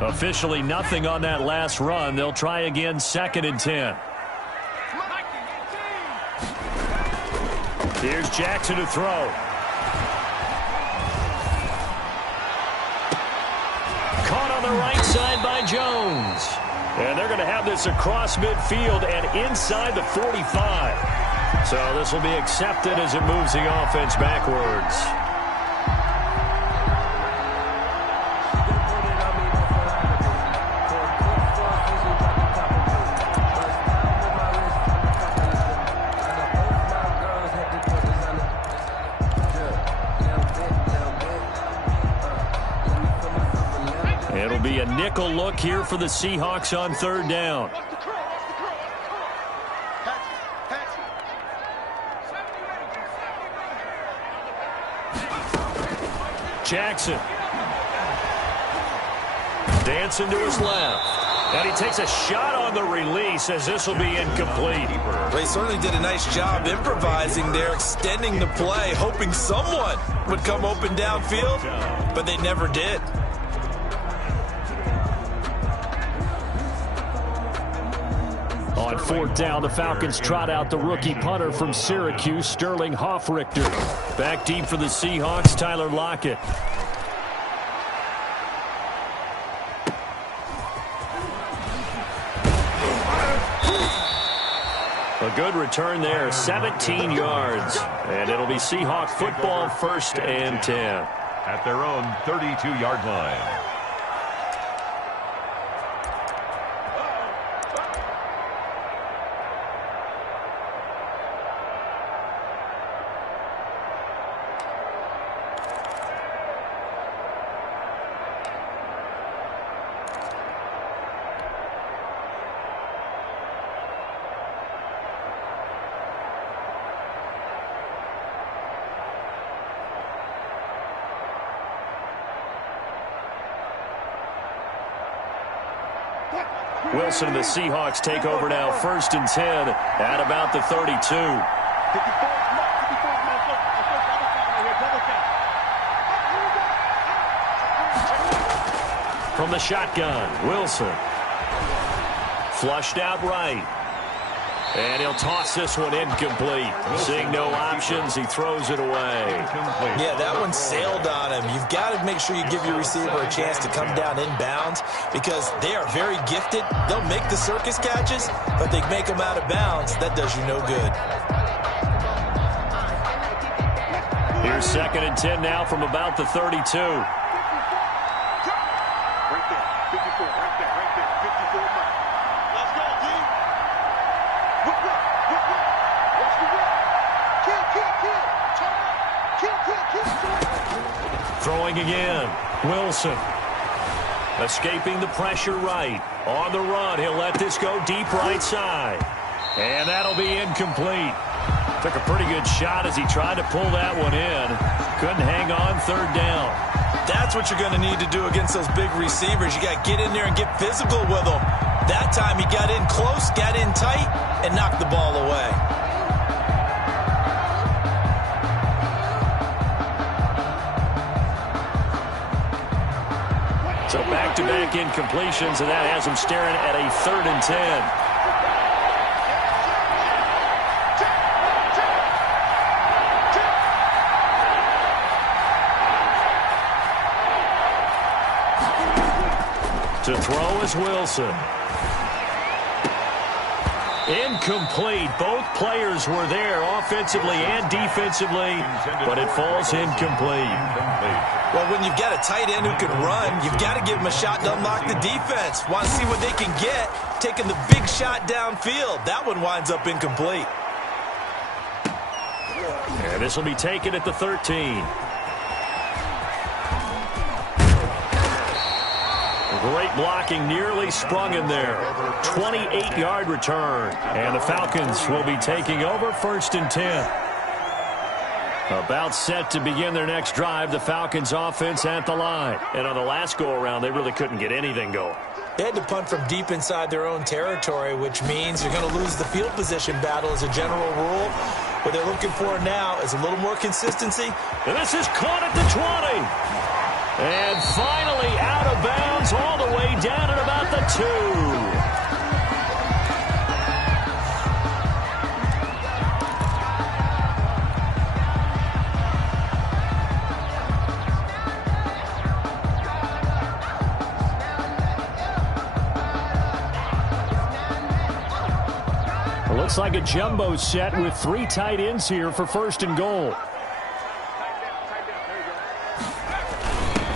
Officially nothing on that last run. They'll try again, 2nd and 10. Here's Jackson to throw. Caught on the right side by Jones. And they're going to have this across midfield and inside the 45. So this will be accepted as it moves the offense backwards. It'll be a nickel look here for the Seahawks on 3rd down. Jackson. Dancing to his left. And he takes a shot on the release as this will be incomplete. They certainly did a nice job improvising there, extending the play, hoping someone would come open downfield, but they never did. On 4th down, the Falcons trot out the rookie punter from Syracuse, Sterling Hoffrichter. Back deep for the Seahawks, Tyler Lockett. A good return there, 17 yards. And it'll be Seahawk football, 1st and 10. At their own 32-yard line. Wilson and the Seahawks take over now, 1st and 10 at about the 32. From the shotgun, Wilson. Flushed out right. And he'll toss this one incomplete. Seeing no options, he throws it away. Yeah, that one sailed on him. You've got to make sure you give your receiver a chance to come down inbounds because they are very gifted. They'll make the circus catches, but they make them out of bounds. That does you no good. Here's 2nd and 10 now from about the 32. Throwing again, Wilson. Escaping the pressure right. On the run, he'll let this go deep right side. And that'll be incomplete. Took a pretty good shot as he tried to pull that one in. Couldn't hang on, 3rd down. That's what you're going to need to do against those big receivers. You got to get in there and get physical with them. That time he got in close, got in tight, and knocked the ball away. So back-to-back incompletions, and that has him staring at a 3rd and 10. To throw is Wilson. Incomplete. Both players were there offensively and defensively, but it falls incomplete. Well, when you've got a tight end who can run, you've got to give him a shot to unlock the defense. Want to see what they can get, taking the big shot downfield. That one winds up incomplete. And this will be taken at the 13. Great blocking, nearly sprung in there. 28-yard return. And the Falcons will be taking over, 1st and 10. About set to begin their next drive, the Falcons offense at the line. And on the last go-around, they really couldn't get anything going. They had to punt from deep inside their own territory, which means you're going to lose the field position battle as a general rule. What they're looking for now is a little more consistency. And this is caught at the 20. And finally out of bounds all the way Looks like a jumbo set with 3 tight ends here for 1st and goal.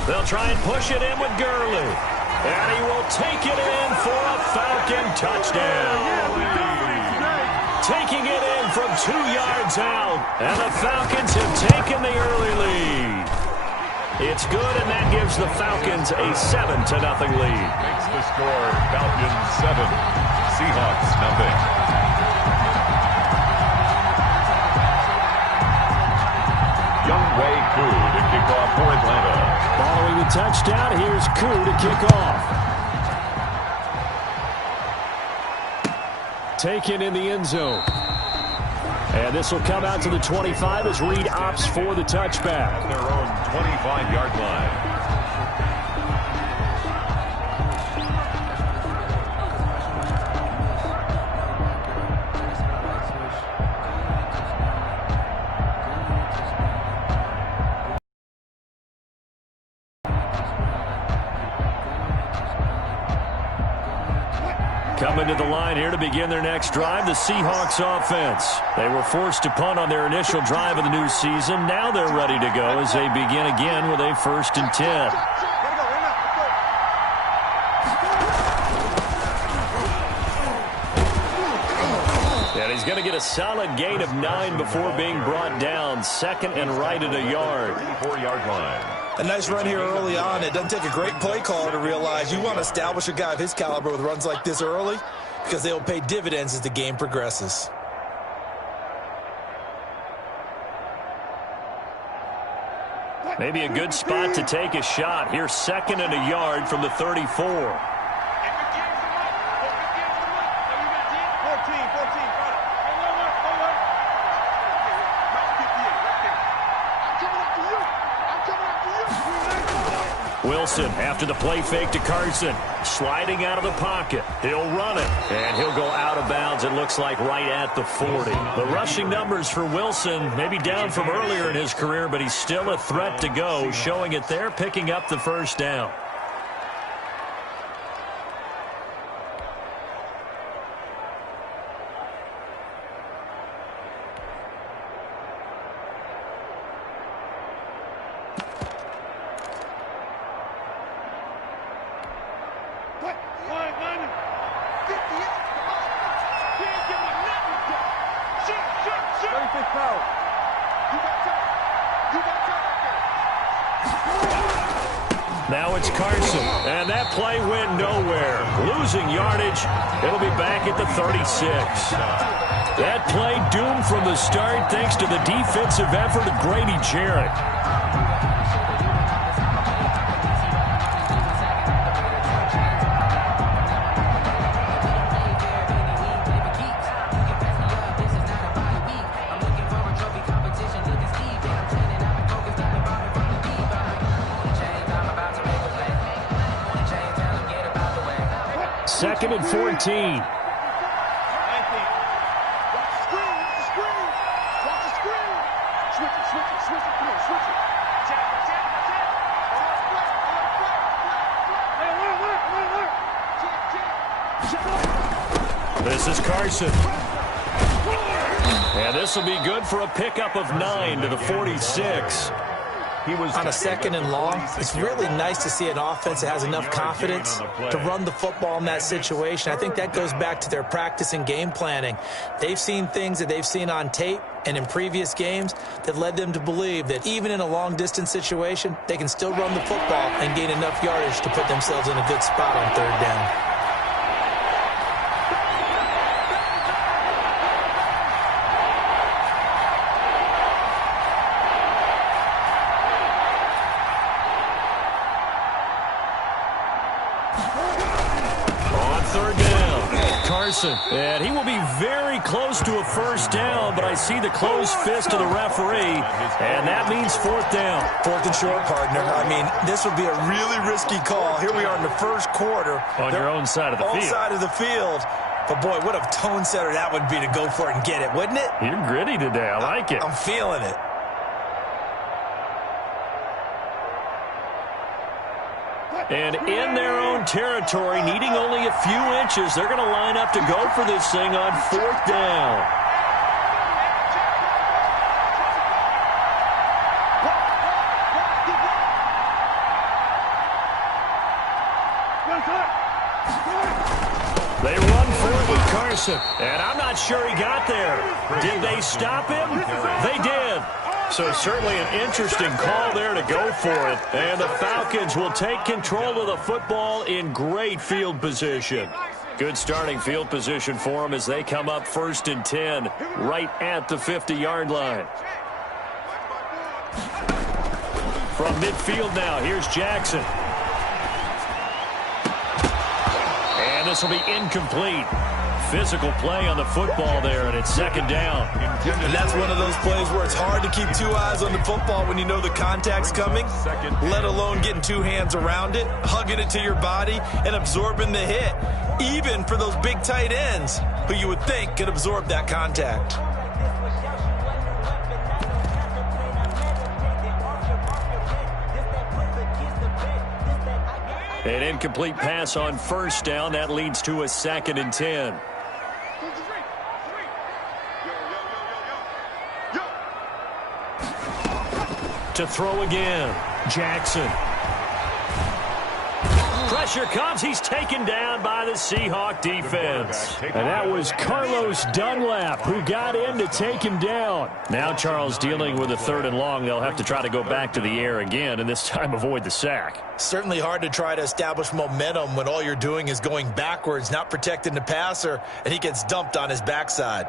They'll try and push it in with Gurley. And he will take it in for a Falcon touchdown. Taking it in from 2 yards out. And the Falcons have taken the early lead. It's good, and that gives the Falcons a 7-0 lead. Makes the score Falcons 7, Seahawks nothing. Younghoe Koo to kick off for Atlanta. Following the touchdown, here's Koo to kick off. Taken in the end zone. And this will come out to the 25 as Reed opts for the touchback. Their own 25-yard line. Coming to the line here to begin their next drive, the Seahawks offense. They were forced to punt on their initial drive of the new season. Now they're ready to go as they begin again with a 1st and 10. And he's going to get a solid gain of 9 before being brought down. 2nd and right at a yard. 4-yard line. A nice run here early on. It doesn't take a great play caller to realize you want to establish a guy of his caliber with runs like this early because they will pay dividends as the game progresses. Maybe a good spot to take a shot. Here's 2nd and a yard from the 34. Wilson after the play fake to Carson. Sliding out of the pocket. He'll run it. And he'll go out of bounds, it looks like, right at the 40. The rushing numbers for Wilson maybe down from earlier in his career, but he's still a threat to go. Showing it there, picking up the 1st down. Now it's Carson, and that play went nowhere. Losing yardage, it'll be back at the 36. That play doomed from the start thanks to the defensive effort of Grady Jarrett. Second and 14. This is Carson. And this will be good for a pickup of 9 to the 46. He was on a 2nd and long. It's really nice to see an offense that has enough confidence to run the football in that situation. I think that goes back to their practice and game planning. They've seen things that they've seen on tape and in previous games that led them to believe that even in a long-distance situation, they can still run the football and gain enough yardage to put themselves in a good spot on 3rd down. Carson. And he will be very close to a first down, but I see the closed fist of the referee, and that means fourth down. Fourth and short, partner. I mean, this would be a really risky call. Here we are in the first quarter. On your own side of the field. Own side of the field. But, boy, what a tone setter that would be to go for it and get it, wouldn't it? You're gritty today. I like it. I'm feeling it. And in their own territory, needing only a few inches, they're going to line up to go for this thing on fourth down. They run for it with Carson, and I'm not sure he got there. Did they stop him? They did. So certainly an interesting call there to go for it. And the Falcons will take control of the football in great field position. Good starting field position for them as they come up 1st and 10 right at the 50-yard line. From midfield now, here's Jackson. And this will be incomplete. Physical play on the football there, and it's 2nd down. And that's one of those plays where it's hard to keep two eyes on the football when you know the contact's coming, let alone getting two hands around it, hugging it to your body, and absorbing the hit, even for those big tight ends who you would think could absorb that contact. An incomplete pass on 1st down. That leads to a 2nd and 10. To throw again, Jackson. Pressure comes. He's taken down by the Seahawk defense. And that was Carlos Dunlap who got in to take him down. Now Charles dealing with a 3rd and long. They'll have to try to go back to the air again, and this time avoid the sack. Certainly hard to try to establish momentum when all you're doing is going backwards, not protecting the passer, and he gets dumped on his backside.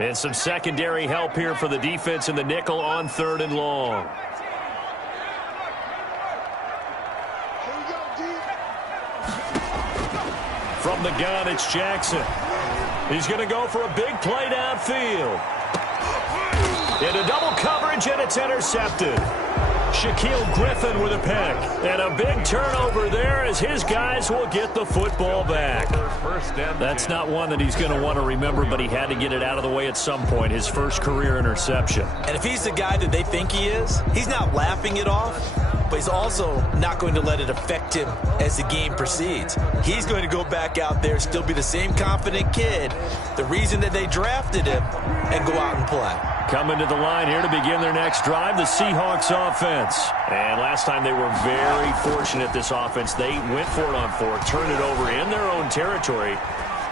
And some secondary help here for the defense in the nickel on 3rd and long. From the gun, it's Jackson. He's going to go for a big play downfield. Into double coverage, and it's intercepted. Shaquille Griffin with a pick. And a big turnover there as his guys will get the football back. That's not one that he's going to want to remember, but he had to get it out of the way at some point, his first career interception. And if he's the guy that they think he is, he's not laughing it off, but he's also not going to let it affect him as the game proceeds. He's going to go back out there, still be the same confident kid, the reason that they drafted him, and go out and play. Coming to the line here to begin their next drive, the Seahawks offense. And last time they were very fortunate, this offense. They went for it on 4, turned it over in their own territory,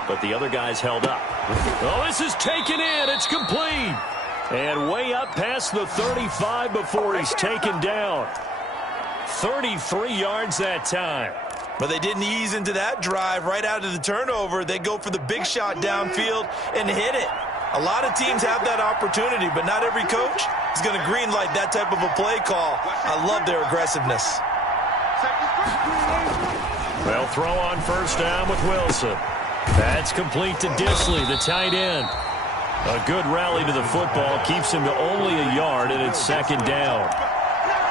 but the other guys held up. Oh, this is taken in. It's complete. And way up past the 35 before he's taken down. 33 yards that time. But they didn't ease into that drive right out of the turnover. They go for the big shot downfield and hit it. A lot of teams have that opportunity, but not every coach is going to greenlight that type of a play call. I love their aggressiveness. Well, throw on 1st down with Wilson. That's complete to Disley, the tight end. A good rally to the football keeps him to only a yard, and it's 2nd down.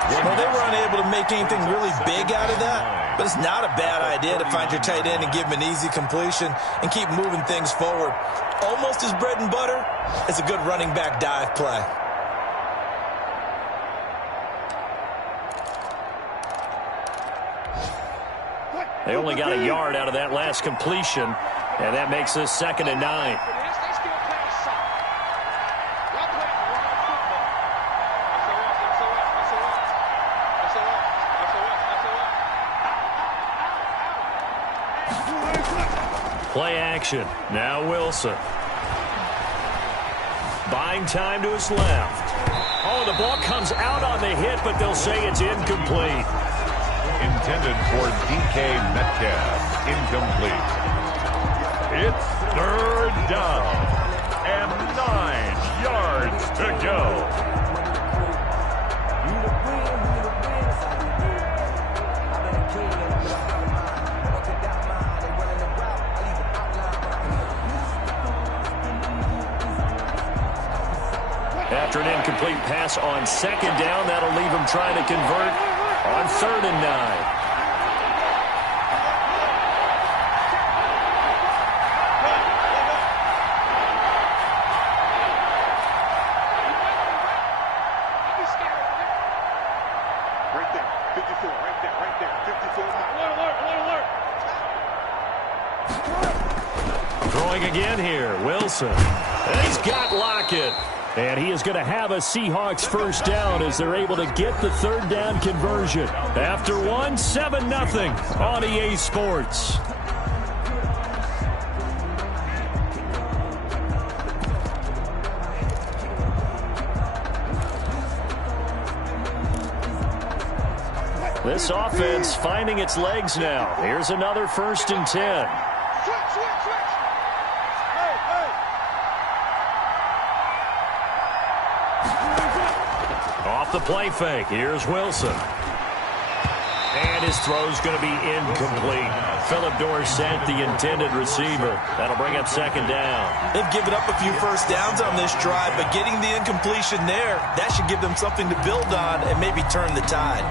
Well, they were unable to make anything really big out of that, but it's not a bad idea to find your tight end and give him an easy completion and keep moving things forward. Almost as bread and butter as a good running back dive play. They only got a yard out of that last completion, and that makes this 2nd and 9. Play action. Now Wilson. Buying time to his left. Oh, the ball comes out on the hit, but they'll say it's incomplete. Intended for DK Metcalf. Incomplete. It's 3rd down and 9 yards to go. After an incomplete pass on second down, that'll leave him trying to convert on 3rd and 9. Throwing again here, Wilson. And he's got Lockett. And he is going to have a Seahawks first down as they're able to get the 3rd down conversion. After one, 7-0 on EA Sports. This offense finding its legs now. Here's another 1st and 10. Off the play fake. Here's Wilson. And his throw's going to be incomplete. Philip Dorsett, the intended receiver. That'll bring up 2nd down. They've given up a few first downs on this drive, but getting the incompletion there, that should give them something to build on and maybe turn the tide.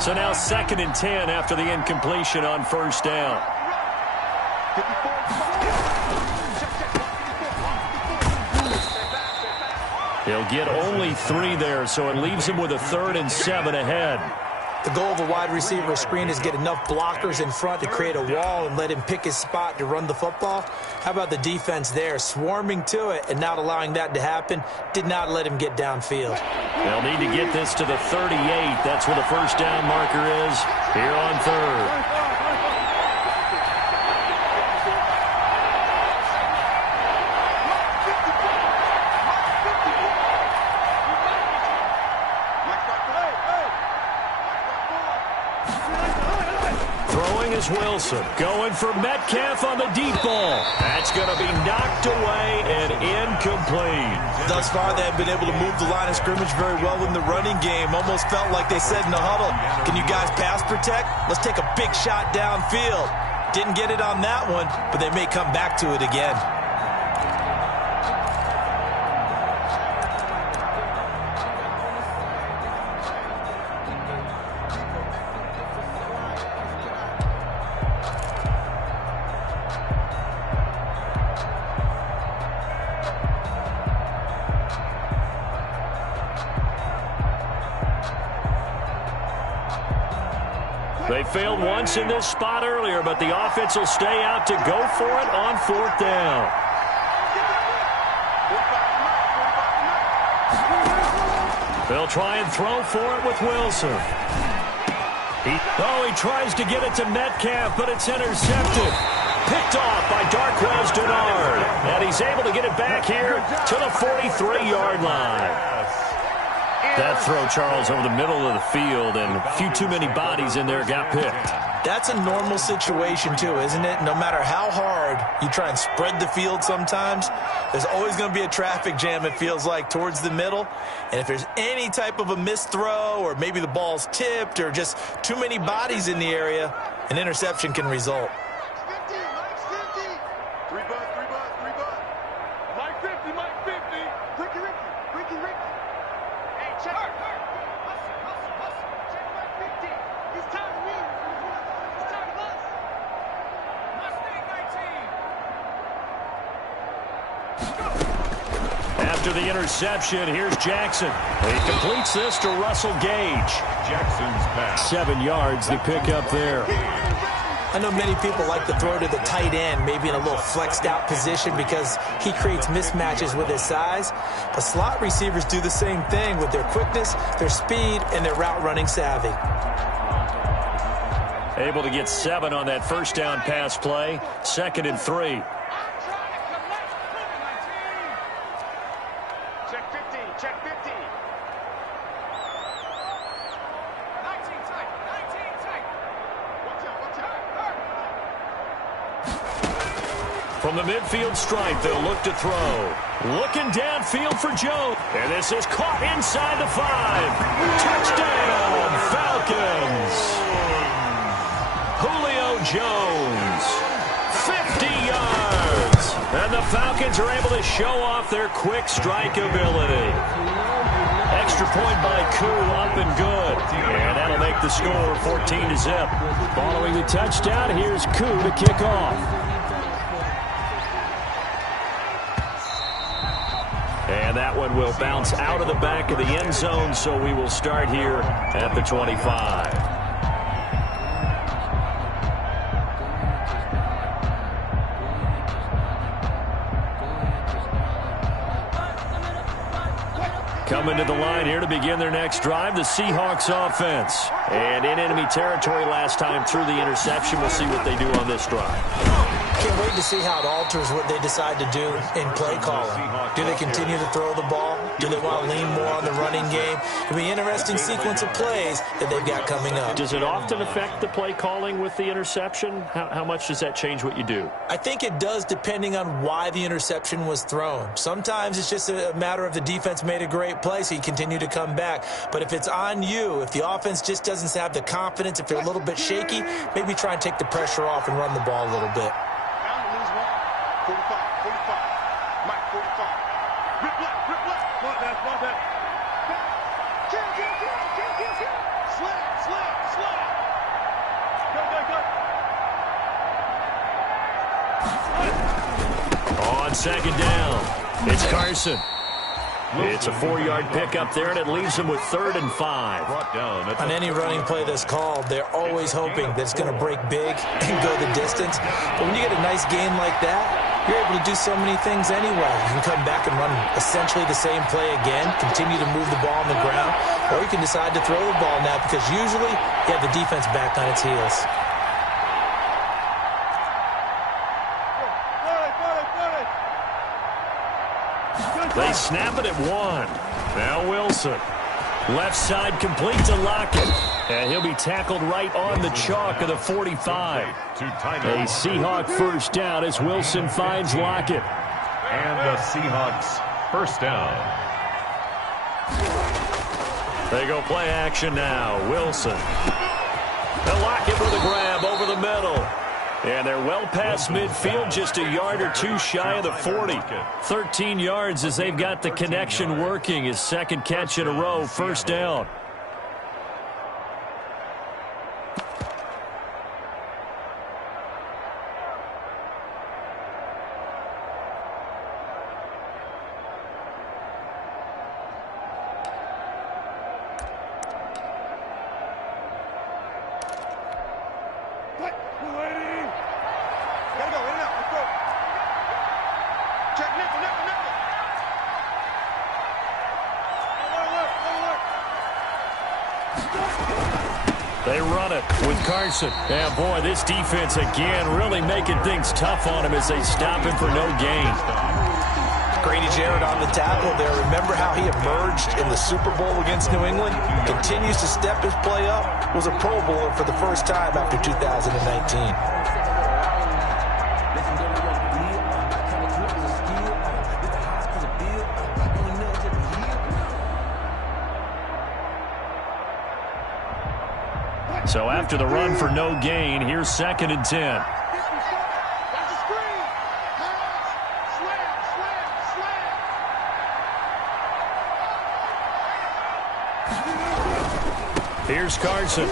So now 2nd and 10 after the incompletion on 1st down. He'll get only 3 there, so it leaves him with a 3rd and 7 ahead. The goal of a wide receiver screen is get enough blockers in front to create a wall and let him pick his spot to run the football. How about the defense there, swarming to it and not allowing that to happen? Did not let him get downfield. They'll need to get this to the 38. That's where the 1st down marker is here on 3rd. Wilson going for Metcalf on the deep ball. That's going to be knocked away and incomplete. Thus far, they have been able to move the line of scrimmage very well in the running game. Almost felt like they said in the huddle, can you guys pass protect? Let's take a big shot downfield. Didn't get it on that one, but they may come back to it again. They failed once in this spot earlier, but the offense will stay out to go for it on 4th down. They'll try and throw for it with Wilson. He tries to get it to Metcalf, but it's intercepted. Picked off by Darquez Denard. And he's able to get it back here to the 43-yard line. That throw, Charles, over the middle of the field, and a few too many bodies in there got picked. That's a normal situation, too, isn't it? No matter how hard you try and spread the field sometimes, there's always going to be a traffic jam, it feels like, towards the middle. And if there's any type of a missed throw or maybe the ball's tipped or just too many bodies in the area, an interception can result. After the interception, here's Jackson. He completes this to Russell Gage. Jackson's pass. 7 yards, the pick up there. I know many people like to throw to the tight end, maybe in a little flexed out position because he creates mismatches with his size. But slot receivers do the same thing with their quickness, their speed, and their route running savvy. Able to get 7 on that 1st down pass play. 2nd and 3. From the midfield stripe, they'll look to throw. Looking downfield for Joe. And this is caught inside the 5. Touchdown, Falcons. Julio Jones, 50 yards. And the Falcons are able to show off their quick strike ability. Extra point by Koo, up and good. And that'll make the score 14-0. Following the touchdown, here's Koo to kick off. And that one will bounce out of the back of the end zone, so we will start here at the 25. Coming to the line here to begin their next drive, the Seahawks offense. And in enemy territory last time through the interception. We'll see what they do on this drive. Can't wait to see how it alters what they decide to do in play calling. Do they continue to throw the ball? Do they want to lean more on the running game? It'll be an interesting sequence of plays that they've got coming up. Does it often affect the play calling with the interception? How much does that change what you do? I think it does, depending on why the interception was thrown. Sometimes it's just a matter of the defense made a great play, so you continue to come back. But if it's on you, if the offense just doesn't have the confidence, if they're a little bit shaky, maybe try and take the pressure off and run the ball a little bit. 45, 45, Mike 45. Rip left, Slot that. Kill. Slam. Go. On second down, it's Carson. It's a 4-yard pickup there, and it leaves them with 3rd and 5. On any running play that's called, they're always hoping that it's going to break big and go the distance. But when you get a nice game like that, you're able to do so many things anyway. You can come back and run essentially the same play again, continue to move the ball on the ground, or you can decide to throw the ball now because usually you have the defense back on its heels. They snap it at 1. Now Wilson. Left side complete to Lockett. And he'll be tackled right on the chalk of the 45. A Seahawk first down as Wilson finds Lockett. And the Seahawks first down. They go play action now. Wilson. And Lockett with a grab over the middle. And they're well past midfield, just a yard or two shy of the 40. 13 yards as they've got the connection working. His second catch in a row, first down. They run it with Carson. And boy, this defense again really making things tough on him as they stop him for no gain. Grady Jarrett on the tackle there. Remember how he emerged in the Super Bowl against New England? Continues to step his play up. Was a Pro Bowler for the first time after 2019. So after the run for no gain, here's 2nd and 10. Here's Carson.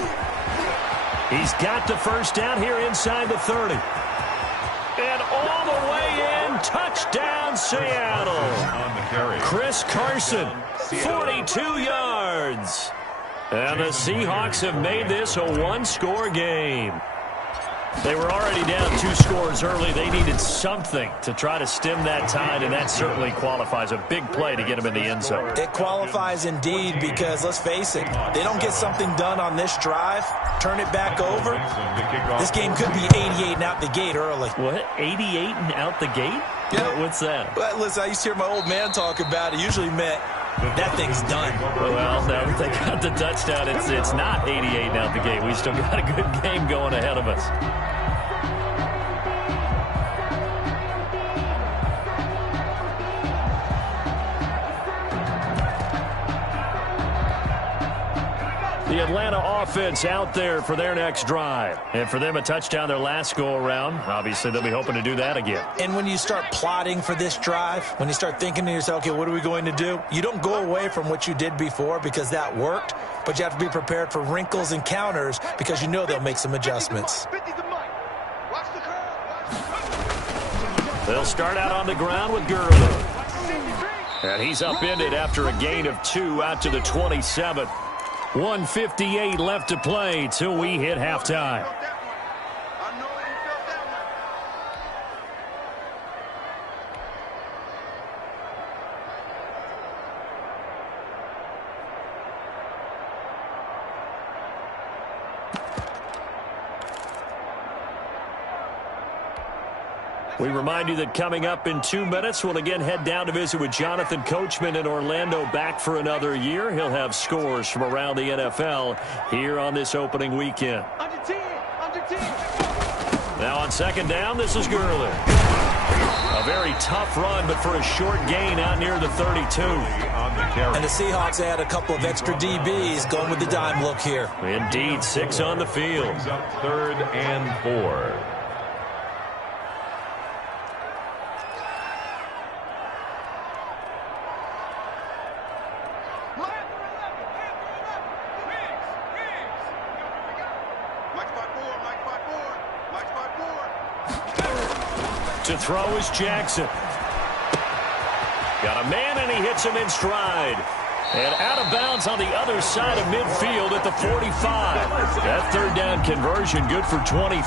He's got the first down here inside the 30. And all the way in, touchdown Seattle. Chris Carson, 42 yards. And the Seahawks have made this a one-score game. They were already down 2 scores early. They needed something to try to stem that tide, and that certainly qualifies. A big play to get them in the end zone. It qualifies indeed because, let's face it, they don't get something done on this drive, turn it back over, this game could be 88 and out the gate early. What, 88 and out the gate? Yeah. What's that? Well, listen, I used to hear my old man talk about it. Usually meant that thing's done. Well, now that they got the touchdown, it's not 88 and out the gate. We still got a good game going ahead of us. The Atlanta offense out there for their next drive. And for them, a touchdown their last go-around. Obviously, they'll be hoping to do that again. And when you start plotting for this drive, when you start thinking to yourself, okay, what are we going to do? You don't go away from what you did before because that worked, but you have to be prepared for wrinkles and counters because you know they'll make some adjustments. They'll start out on the ground with Gurley. And he's upended after a gain of 2 out to the 27. 1:58 left to play till we hit halftime. We remind you that coming up in 2 minutes, we'll again head down to visit with Jonathan Coachman in Orlando, back for another year. He'll have scores from around the NFL here on this opening weekend. Under 10. Now on second down, this is Gurley. A very tough run, but for a short gain out near the 32. And the Seahawks add a couple of extra DBs going with the dime look here. Indeed, 6 on the field. Third and 4. To throw is Jackson. Got a man, and he hits him in stride. And out of bounds on the other side of midfield at the 45. That third down conversion good for 23.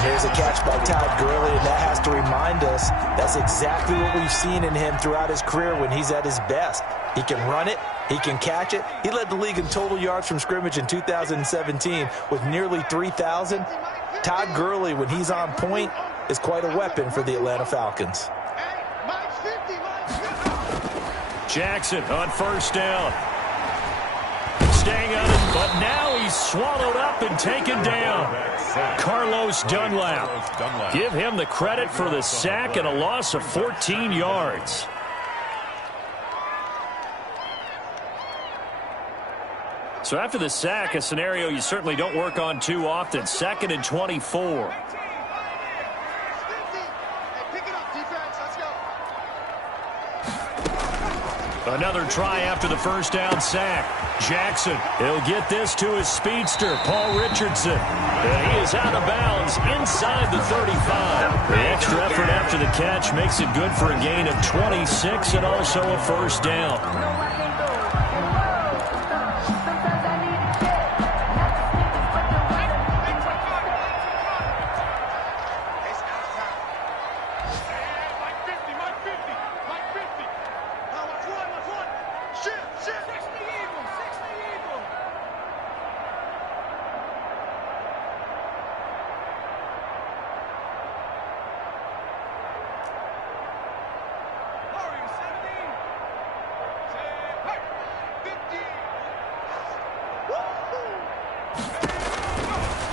Here's a catch by Todd Gurley, and that has to remind us that's exactly what we've seen in him throughout his career when he's at his best. He can run it. He can catch it. He led the league in total yards from scrimmage in 2017 with nearly 3,000. Todd Gurley, when he's on point, is quite a weapon for the Atlanta Falcons. Jackson on first down. Staying on it, but now he's swallowed up and taken down. Carlos Dunlap. Give him the credit for the sack and a loss of 14 yards. So after the sack, a scenario you certainly don't work on too often. 2nd and 24. Another try after the first down sack. Jackson, he'll get this to his speedster, Paul Richardson. And he is out of bounds inside the 35. The extra effort after the catch makes it good for a gain of 26 and also a first down.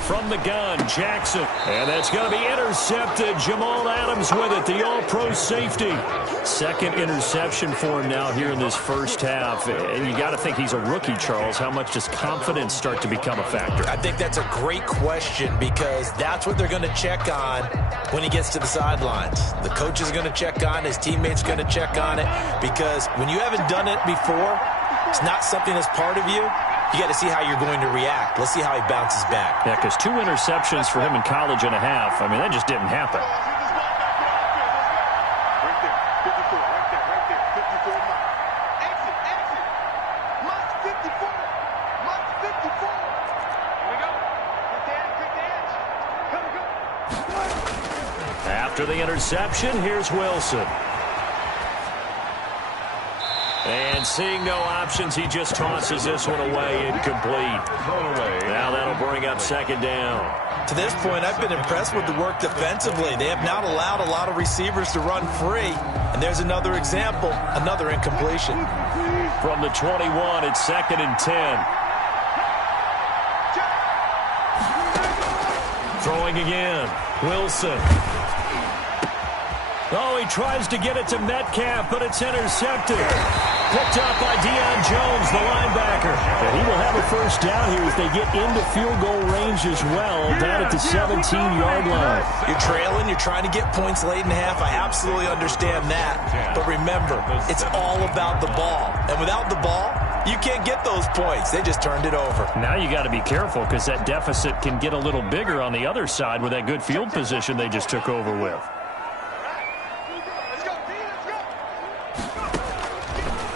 From the gun, Jackson. And that's going to be intercepted. Jamal Adams with it, the all-pro safety. Second interception for him now here in this first half. And you got to think he's a rookie, Charles. How much does confidence start to become a factor? I think that's a great question because that's what they're going to check on when he gets to the sidelines. The coach is going to check on it. His teammates are going to check on it because when you haven't done it before, it's not something that's part of you. You got to see how you're going to react. Let's see how he bounces back. Yeah, because 2 interceptions for him in college and a half. I mean, that just didn't happen. Right there, 54, right there, 54 mark. Exit. Mark 54. Mark 54. Here we go. Quick dance. Come. After the interception, here's Wilson. And seeing no options, he just tosses this one away, incomplete. Now that'll bring up second down. To this point, I've been impressed with the work defensively. They have not allowed a lot of receivers to run free. And there's another example, another incompletion. From the 21, it's 2nd and 10. Throwing again, Wilson. Oh, he tries to get it to Metcalf, but it's intercepted. Picked up by Deion Jones, the linebacker. And he will have a first down here as they get into field goal range as well, down at the 17-yard line. You're trailing. You're trying to get points late in half. I absolutely understand that. But remember, it's all about the ball. And without the ball, you can't get those points. They just turned it over. Now you got to be careful because that deficit can get a little bigger on the other side with that good field position they just took over with.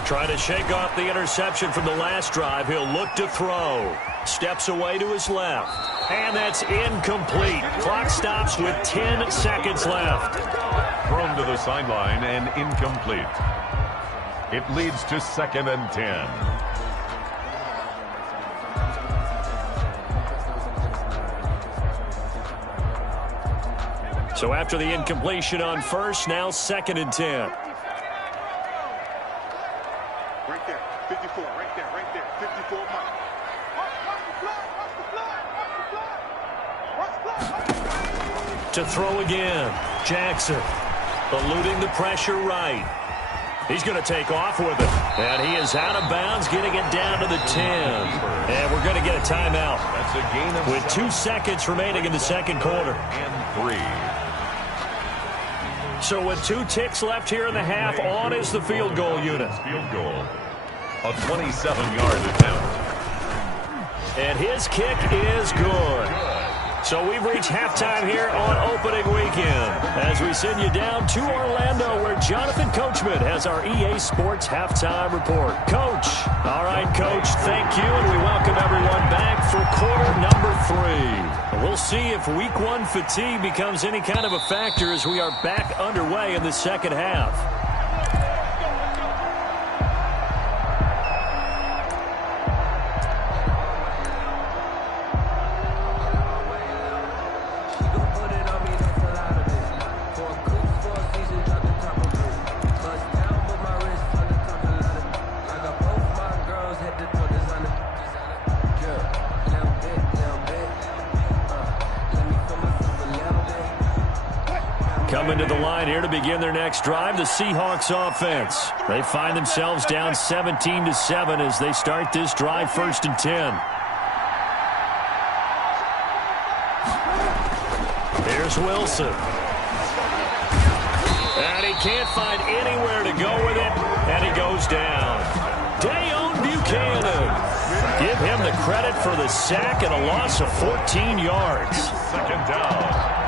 Trying to shake off the interception from the last drive. He'll look to throw. Steps away to his left. And that's incomplete. Clock stops with 10 seconds left. Thrown to the sideline and incomplete. It leads to 2nd and 10. So after the incompletion on first, now 2nd and 10. Right there, 54, right there, 54 miles. To throw again. Jackson eluding the pressure right. He's going to take off with it. And he is out of bounds, getting it down to the 10. And we're going to get a timeout. That's a gain of with 2 seconds remaining in the second quarter. And 3. So with 2 ticks left here in the half, on is the field goal unit. Field goal. A 27-yard attempt. And his kick is good. So we've reached halftime here on opening weekend as we send you down to Orlando where Jonathan Coachman has our EA Sports halftime report. Coach. All right, Coach, thank you, and we welcome everyone back for quarter number 3. We'll see if week 1 fatigue becomes any kind of a factor as we are back underway in the second half. Coming to the line here to begin their next drive, the Seahawks offense. They find themselves down 17-7 as they start this drive 1st and 10. Here's Wilson. And he can't find anywhere to go with it, and he goes down. Dayon Buchanan. Give him the credit for the sack and a loss of 14 yards. 2nd down.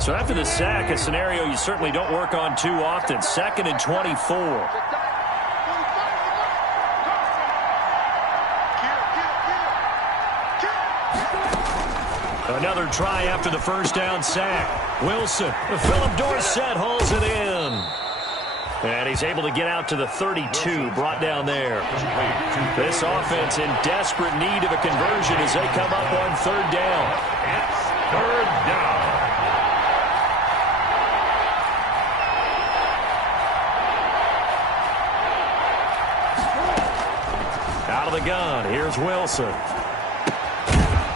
So after the sack, a scenario you certainly don't work on too often. 2nd and 24. Another try after the first down sack. Wilson, Philip Dorsett hauls it in. And he's able to get out to the 32, brought down there. This offense in desperate need of a conversion as they come up on 3rd down. It's 3rd down. Out of the gun, here's Wilson.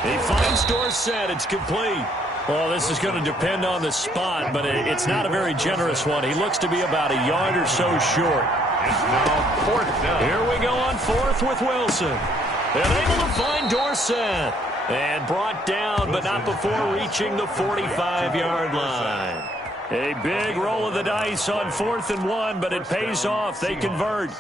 He finds Dorsett, it's complete. Well, this is going to depend on the spot, but it's not a very generous one. He looks to be about a yard or so short. It's now 4th down. Here we go on 4th with Wilson. And able to find Dorsett. And brought down, but not before reaching the 45-yard line. A big roll of the dice on 4th and 1, but it pays off. They convert.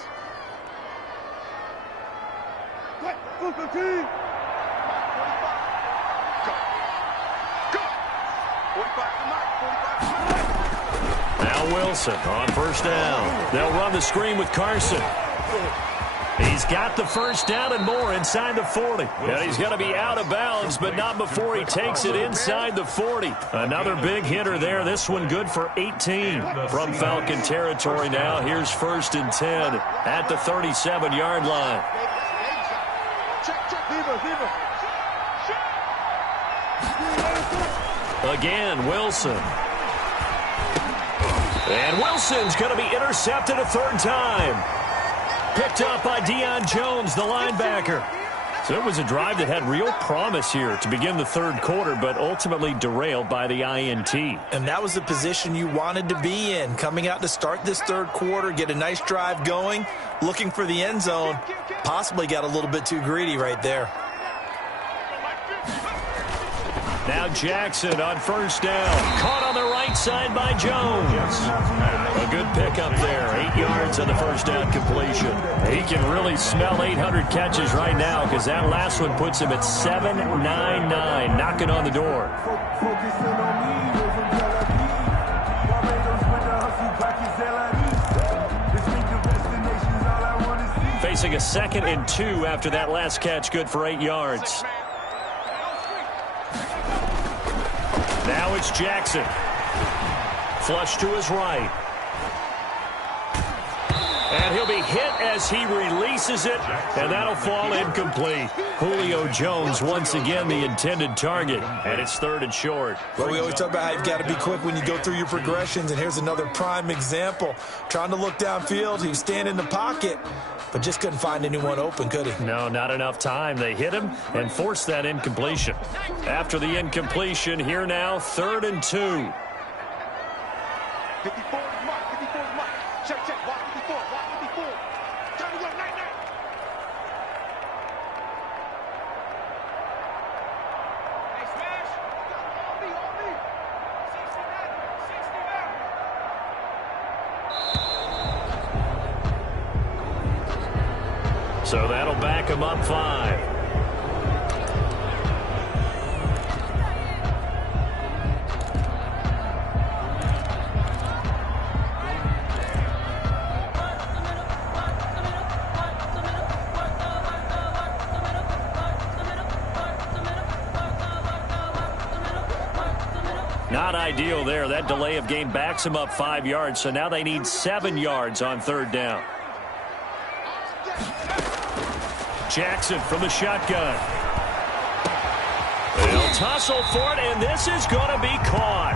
Now Wilson on 1st down. They'll run the screen with Carson. He's got the first down and more inside the 40. And he's going to be out of bounds, but not before he takes it inside the 40. Another big hitter there. This one good for 18 from Falcon territory now. Here's 1st and 10 at the 37-yard line. Again, Wilson. And Wilson's going to be intercepted a 3rd time. Picked up by Deion Jones, the linebacker. So it was a drive that had real promise here to begin the third quarter, but ultimately derailed by the INT. And that was the position you wanted to be in, coming out to start this third quarter, get a nice drive going, looking for the end zone. Possibly got a little bit too greedy right there. Now Jackson on first down. Caught on the right side by Jones. A good pickup there. 8 yards on the first down completion. He can really smell 800 catches right now because that last one puts him at 799, knocking on the door. Facing a 2nd and 2 after that last catch, good for 8 yards. Now it's Jackson. Flush to his right. And he'll be hit as he releases it, and that'll fall incomplete. Julio Jones once again the intended target, and it's 3rd and short. Well, we always talk about how you've got to be quick when you go through your progressions, and here's another prime example. Trying to look downfield, he was standing in the pocket, but just couldn't find anyone open, could he? No, not enough time. They hit him and forced that incompletion. After the incompletion, here now, 3rd and 2. 54 is mark. 54 is mark. Check. Watch 54. Watch 54. Time to go. Night. Hey, smash. All me. 60 back. So that'll back him up 5. Not ideal there. That delay of game backs him up 5 yards, so now they need 7 yards on 3rd down. Jackson from the shotgun. They'll tussle for it, and this is going to be caught.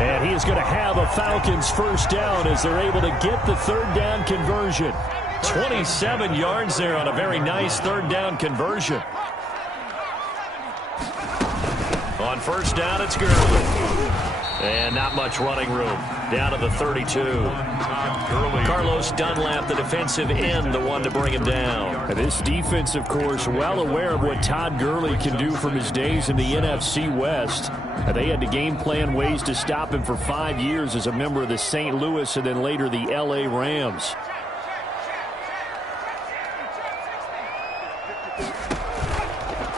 And he is going to have a Falcons first down as they're able to get the 3rd down conversion. 27 yards there on a very nice 3rd down conversion. On first down, it's Gurley. And not much running room. Down to the 32. Carlos Dunlap, the defensive end, the one to bring him down. This defense, of course, well aware of what Todd Gurley can do from his days in the NFC West. They had to game plan ways to stop him for 5 years as a member of the St. Louis and then later the L.A. Rams.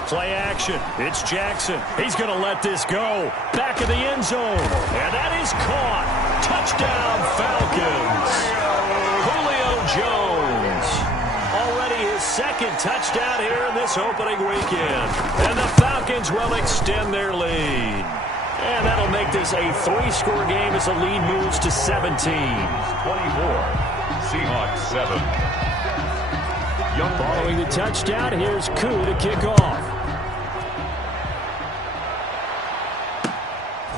Play action. It's Jackson. He's going to let this go. Back of the end zone. And that is caught. Touchdown, Falcons. Julio Jones. Already his 2nd touchdown here in this opening weekend. And the Falcons will extend their lead. And that'll make this a 3-score game as the lead moves to 17. 24. Seahawks 7. Following the touchdown, here's Koo to kick off.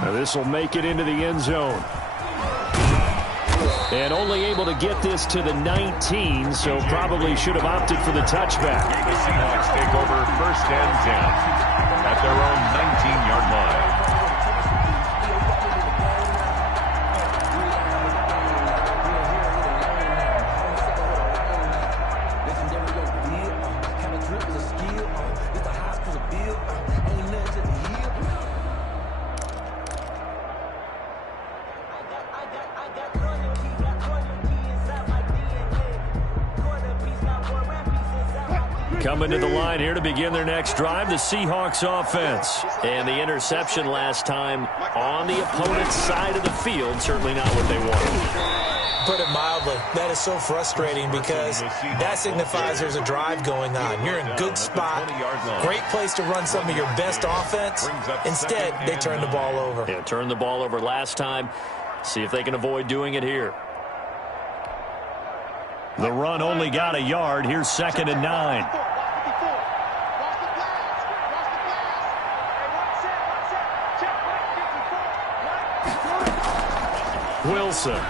Now this will make it into the end zone. And only able to get this to the 19, so probably should have opted for the touchback. The Seahawks take over 1st and 10 at their own 19-yard line. Coming to the line here to begin their next drive, the Seahawks offense. And the interception last time on the opponent's side of the field, certainly not what they wanted. Put it mildly, that is so frustrating because that signifies there's a drive going on. You're in a good spot, great place to run some of your best offense. Instead, they turn the ball over. Yeah, turned the ball over last time. See if they can avoid doing it here. The run only got a yard. Here's 2nd and 9. Wilson.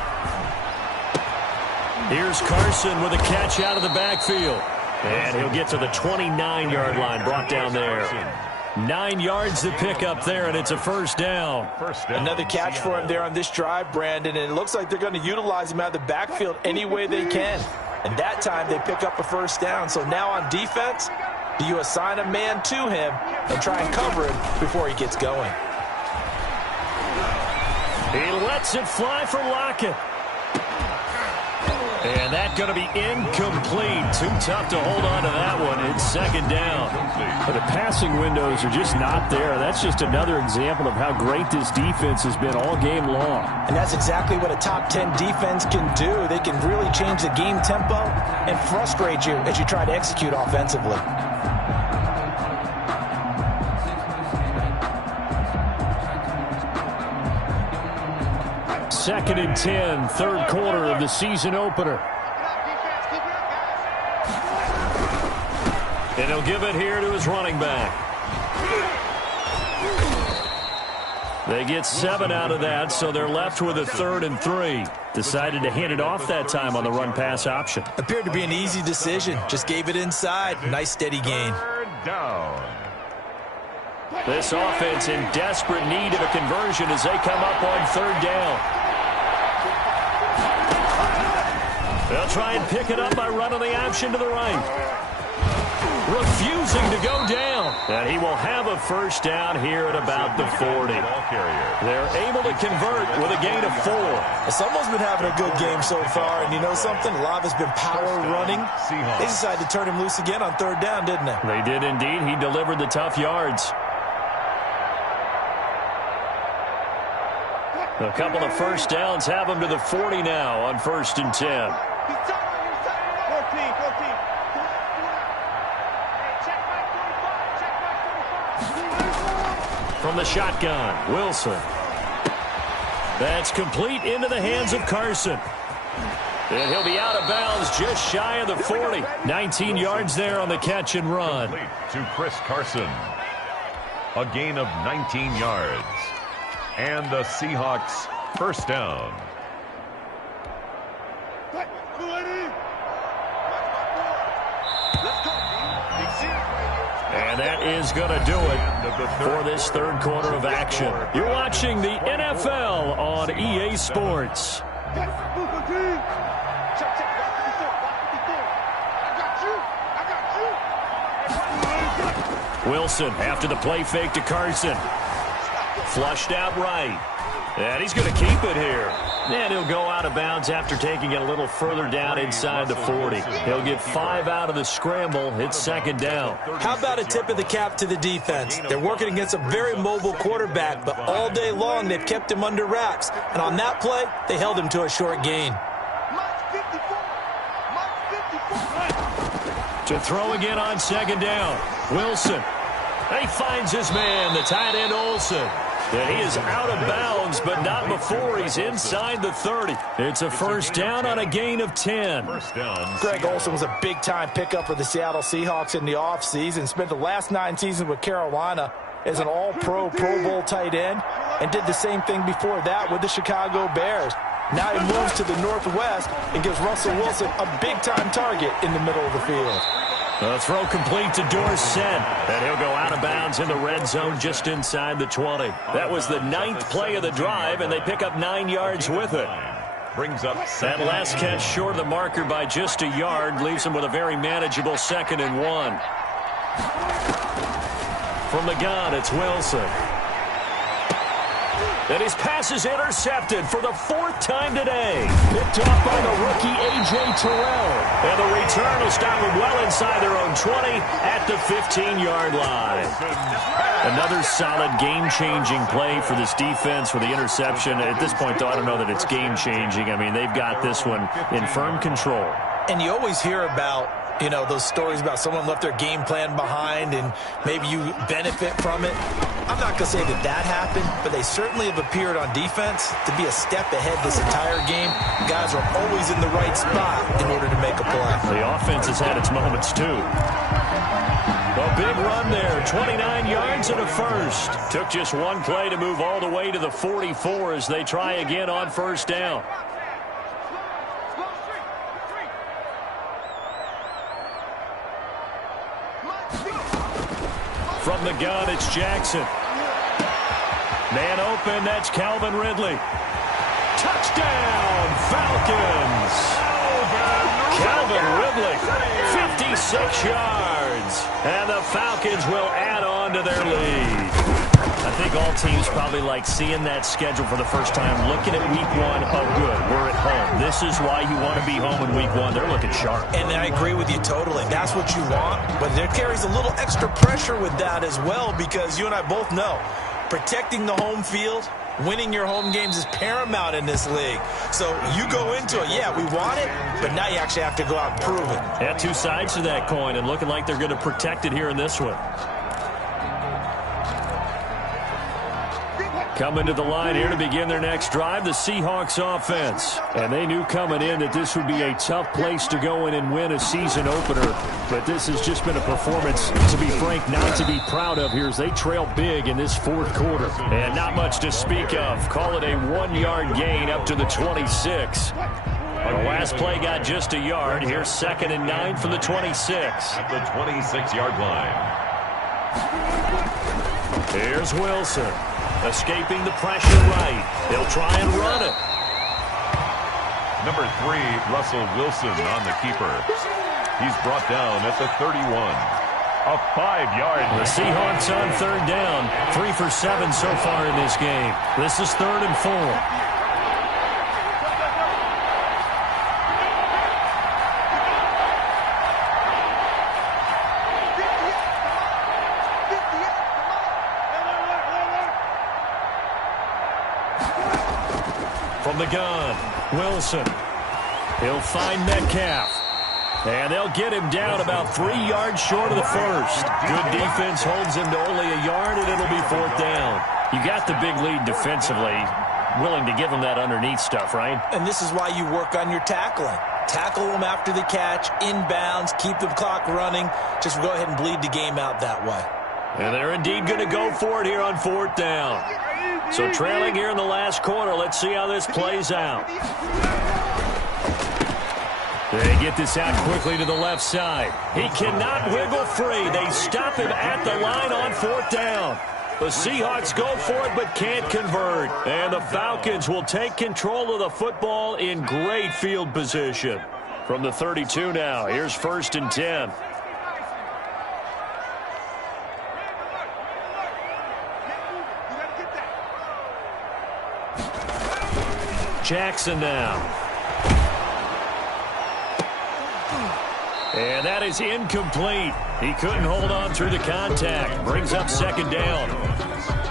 Here's Carson with a catch out of the backfield. And he'll get to the 29-yard line, brought down there. 9 yards to pick up there, and it's a first down. Another catch for him there on this drive, Brandon, and it looks like they're going to utilize him out of the backfield any way they can. And that time they pick up a first down. So now on defense, do you assign a man to him and try and cover him before he gets going? He lets it fly for Lockett. And that's going to be incomplete. Too tough to hold on to that one. It's second down. But the passing windows are just not there. That's just another example of how great this defense has been all game long. And that's exactly what a top 10 defense can do. They can really change the game tempo and frustrate you as you try to execute offensively. Second and 10, third quarter of the season opener. And he'll give it here to his running back. They get 7 out of that, so they're left with a 3rd and 3. Decided to hand it off that time on the run-pass option. Appeared to be an easy decision. Just gave it inside. Nice steady gain. Third down. This offense in desperate need of a conversion as they come up on 3rd down. They'll try and pick it up by running the option to the right. Refusing to go down. And he will have a first down here at about the 40. They're able to convert with a gain of 4. Someone's been having a good game so far, and you know something? A lot of it's been power running. They decided to turn him loose again on 3rd down, didn't they? They did indeed. He delivered the tough yards. A couple of first downs have him to the 40 now on 1st and 10. From the shotgun, Wilson. That's complete into the hands of Carson. And he'll be out of bounds just shy of the 40. 19 yards there on the catch and run. To Chris Carson. A gain of 19 yards. And the Seahawks first down. And that is going to do it for this third quarter of action. You're watching the NFL on EA Sports. Wilson after the play fake to Carson. Flushed out right. And he's going to keep it here. And he'll go out of bounds after taking it a little further down inside the 40. He'll get 5 out of the scramble. It's second down. How about a tip of the cap to the defense? They're working against a very mobile quarterback, but all day long they've kept him under wraps. And on that play, they held him to a short gain. To throw again on second down. Wilson. He finds his man, the tight end Olsen. And he is out of bounds, but not before he's inside the 30. It's a first down on a gain of 10. First down. Greg Olsen was a big-time pickup for the Seattle Seahawks in the offseason. Spent the last 9 seasons with Carolina as an all-pro, Pro Bowl tight end, and did the same thing before that with the Chicago Bears. Now he moves to the Northwest and gives Russell Wilson a big-time target in the middle of the field. The throw complete to Dorsett, and he'll go out of bounds in the red zone just inside the 20. That was the 9th play of the drive, and they pick up 9 yards with it. Brings up that last catch short of the marker by just a yard, leaves him with a very manageable 2nd and 1. From the gun, it's Wilson. And his pass is intercepted for the 4th time today. Picked off by the rookie A.J. Terrell. And the return will stop him well inside their own 20 at the 15-yard line. Another solid game-changing play for this defense for the interception. At this point, though, I don't know that it's game-changing. I mean, they've got this one in firm control. And you always hear about, you know, those stories about someone left their game plan behind and maybe you benefit from it. I'm not going to say that that happened, but they certainly have appeared on defense to be a step ahead this entire game. Guys are always in the right spot in order to make a play. The offense has had its moments, too. A big run there, 29 yards and a first. Took just one play to move all the way to the 44 as they try again on first down. From the gun, it's Jackson. Man open, that's Calvin Ridley. Touchdown, Falcons! Calvin Ridley, 56 yards. And the Falcons will add on to their lead. I think all teams probably like seeing that schedule for the first time, looking at week one. Oh, good, we're at home. This is why you want to be home in week one. They're looking sharp. And I agree with you totally. That's what you want. But there carries a little extra pressure with that as well, because you and I both know protecting the home field, winning your home games is paramount in this league. So you go into it, yeah, we want it, but now you actually have to go out and prove it. Yeah, two sides to that coin, and looking like they're going to protect it here in this one. Coming to the line here to begin their next drive, the Seahawks offense. And they knew coming in that this would be a tough place to go in and win a season opener. But this has just been a performance, to be frank, not to be proud of here as they trail big in this fourth quarter. And not much to speak of. Call it a 1-yard gain up to the 26. The last play got just a yard. Here's 2nd and 9 from the 26. At the 26-yard line. Here's Wilson. Escaping the pressure right. They'll try and run it. Number 3, Russell Wilson on the keeper. He's brought down at the 31. A 5-yard. The Seahawks on 3rd down. 3 for 7 so far in this game. This is 3rd and 4. From the gun, Wilson. He'll find Metcalf. And they'll get him down about 3 yards short of the first. Good defense holds him to only a yard, and it'll be 4th down. You got the big lead defensively. Willing to give him that underneath stuff, right? And this is why you work on your tackling. Tackle them after the catch, inbounds, keep the clock running. Just go ahead and bleed the game out that way. And they're indeed going to go for it here on 4th down. So trailing here in the last quarter. Let's see how this plays out. They get this out quickly to the left side. He cannot wiggle free. They stop him at the line on 4th down. The Seahawks go for it but can't convert. And the Falcons will take control of the football in great field position. From the 32 now, here's 1st and 10. Jackson now. And that is incomplete. He couldn't hold on through the contact. Brings up 2nd down.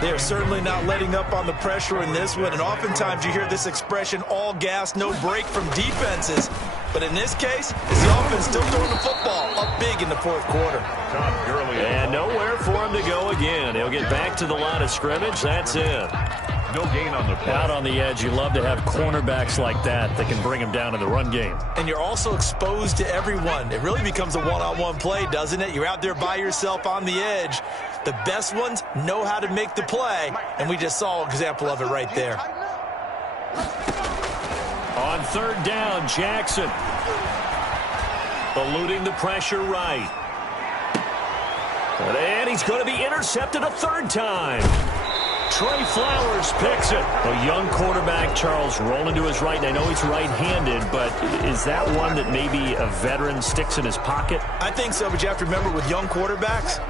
They're certainly not letting up on the pressure in this one. And oftentimes you hear this expression, all gas, no break from defenses. But in this case, is the offense still throwing the football up big in the 4th quarter. And nowhere for him to go again. He'll get back to the line of scrimmage. That's it. No gain on the play. Out on the edge, you love to have cornerbacks like that can bring him down in the run game. And you're also exposed to everyone. It really becomes a one-on-one play, doesn't it? You're out there by yourself on the edge. The best ones know how to make the play, and we just saw an example of it right there. On 3rd down, Jackson. Eluding the pressure right. And he's going to be intercepted a 3rd time. Trey Flowers picks it. A young quarterback, Charles, rolling to his right. And I know he's right-handed, but is that one that maybe a veteran sticks in his pocket? I think so, but you have to remember with young quarterbacks,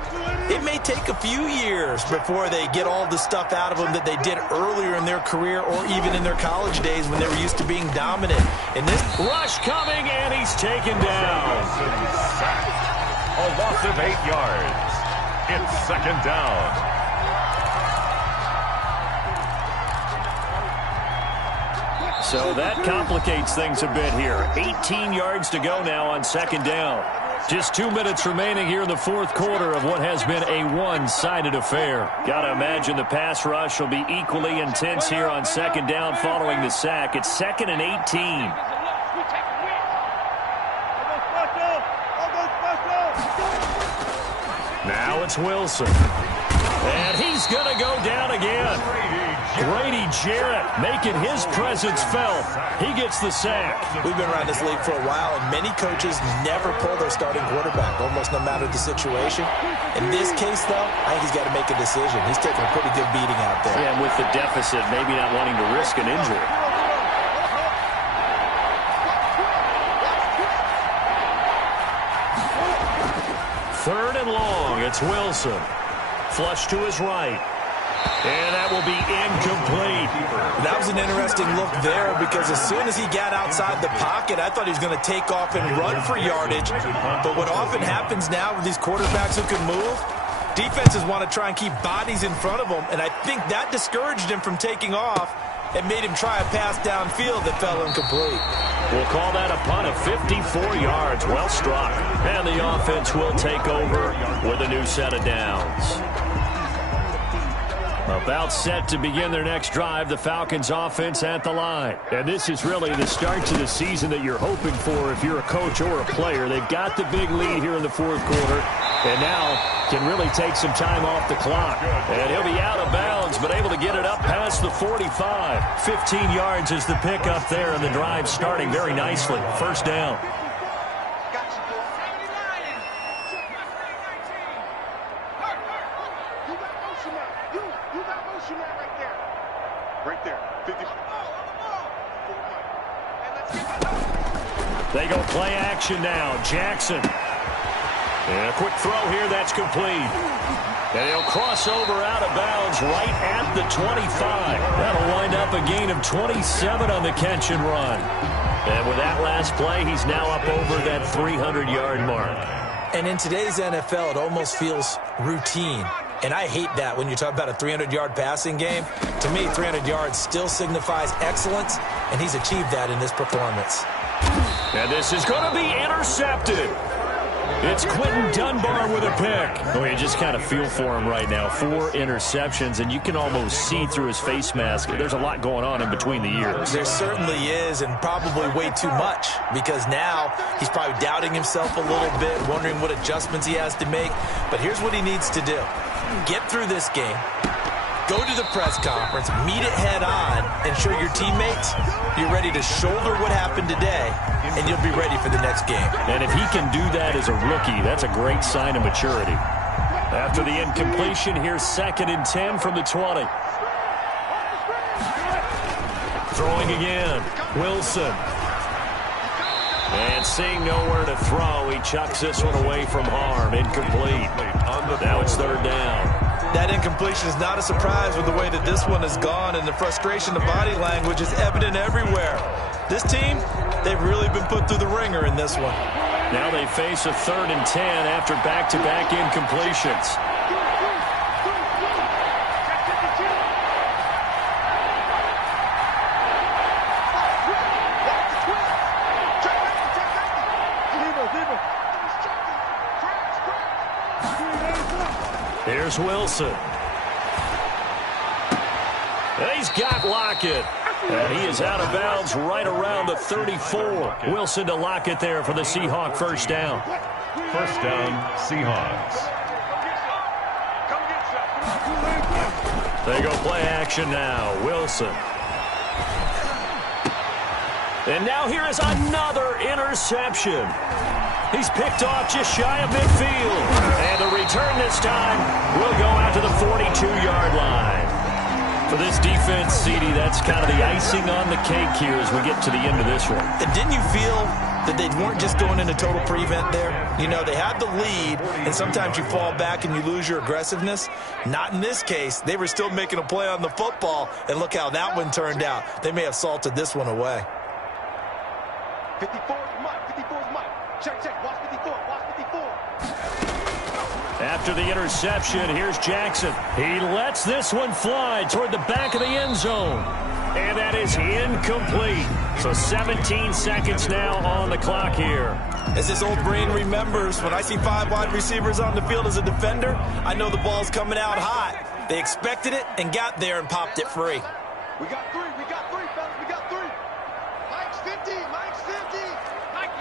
it may take a few years before they get all the stuff out of them that they did earlier in their career or even in their college days when they were used to being dominant. In this rush coming, and he's taken down. A loss of 8 yards. It's 2nd down. So that complicates things a bit here. 18 yards to go now on 2nd down. Just 2 minutes remaining here in the 4th quarter of what has been a one-sided affair. Got to imagine the pass rush will be equally intense here on 2nd down following the sack. It's 2nd and 18. Now it's Wilson. And he's going to go down again. Grady Jarrett making his presence felt. He gets the sack. We've been around this league for a while, and many coaches never pull their starting quarterback, almost no matter the situation. In this case, though, I think he's got to make a decision. He's taking a pretty good beating out there. Yeah, and with the deficit, maybe not wanting to risk an injury. Third and long, it's Wilson. Flush to his right. And that will be incomplete. That was an interesting look there because as soon as he got outside the pocket, I thought he was going to take off and run for yardage. But what often happens now with these quarterbacks who can move, defenses want to try and keep bodies in front of them, and I think that discouraged him from taking off and made him try a pass downfield that fell incomplete. We'll call that a punt of 54 yards. Well struck. And the offense will take over with a new set of downs. About set to begin their next drive, the Falcons offense at the line. And this is really the start to the season that you're hoping for if you're a coach or a player. They've got the big lead here in the fourth quarter, and now can really take some time off the clock. And he'll be out of bounds, but able to get it up past the 45. 15 yards is the pickup there, and the drive starting very nicely. First down. They go play action now. Jackson. And a quick throw here that's complete. And he'll cross over out of bounds right at the 25. That'll wind up a gain of 27 on the catch and run. And with that last play, he's now up over that 300-yard mark. And in today's NFL, it almost feels routine. And I hate that when you talk about a 300-yard passing game. To me, 300 yards still signifies excellence, and he's achieved that in this performance. And this is going to be intercepted. It's Quentin Dunbar with a pick. Oh, you just kind of feel for him right now. 4 interceptions, and you can almost see through his face mask. There's a lot going on in between the ears. There certainly is, and probably way too much, because now he's probably doubting himself a little bit, wondering what adjustments he has to make. But here's what he needs to do. Get through this game. Go to the press conference, meet it head on, and show your teammates you're ready to shoulder what happened today, and you'll be ready for the next game. And if he can do that as a rookie, that's a great sign of maturity. After the incompletion, here's 2nd and 10 from the 20. Throwing again. Wilson. And seeing nowhere to throw, he chucks this one away from harm. Incomplete. Now it's 3rd down. That incompletion is not a surprise with the way that this one has gone, and the frustration of body language is evident everywhere. This team, they've really been put through the ringer in this one. Now they face a 3rd and 10 after back-to-back incompletions. Here's Wilson. And he's got Lockett. And he is out of bounds right around the 34. Wilson to Lockett there for the Seahawk first down. First down, Seahawks. They go play action now. Wilson. And now here is another interception. He's picked off just shy of midfield. And the return this time will go out to the 42-yard line. For this defense, CD, that's kind of the icing on the cake here as we get to the end of this one. And didn't you feel that they weren't just going into total prevent there? You know, they had the lead, and sometimes you fall back and you lose your aggressiveness. Not in this case. They were still making a play on the football, and look how that one turned out. They may have salted this one away. 54 is Mike. 54 is Mike. Check, check. Watch 54. Watch 54. After the interception, here's Jackson. He lets this one fly toward the back of the end zone. And that is incomplete. So 17 seconds now on the clock here. As his old brain remembers, when I see 5 wide receivers on the field as a defender, I know the ball's coming out hot. They expected it and got there and popped it free. We got 3. We got 3, fellas. We got 3. Mike's 50. Mike's 50. Mike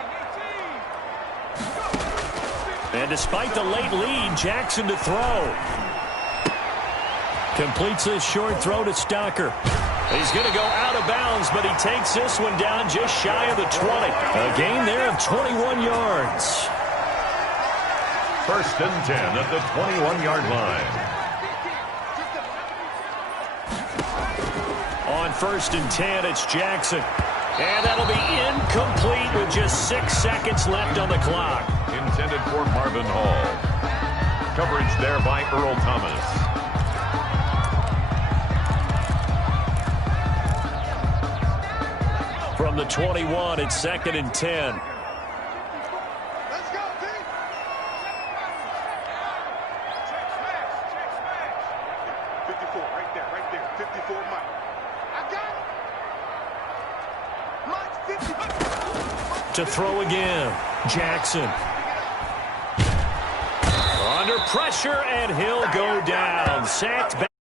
18. And despite the late lead, Jackson to throw. Completes his short throw to Stocker. He's going to go out of bounds, but he takes this one down just shy of the 20. A gain there of 21 yards. First and 10 at the 21-yard line. On first and 10, it's Jackson. And that'll be incomplete with just 6 seconds left on the clock. Intended for Marvin Hall. Coverage there by Earl Thomas. From the 21, it's second and 10. Let's go, D. 54, right there. 54, Mike. I got it. Mike, 50. To throw again, Jackson. Under pressure, and he'll go down. Sacked back.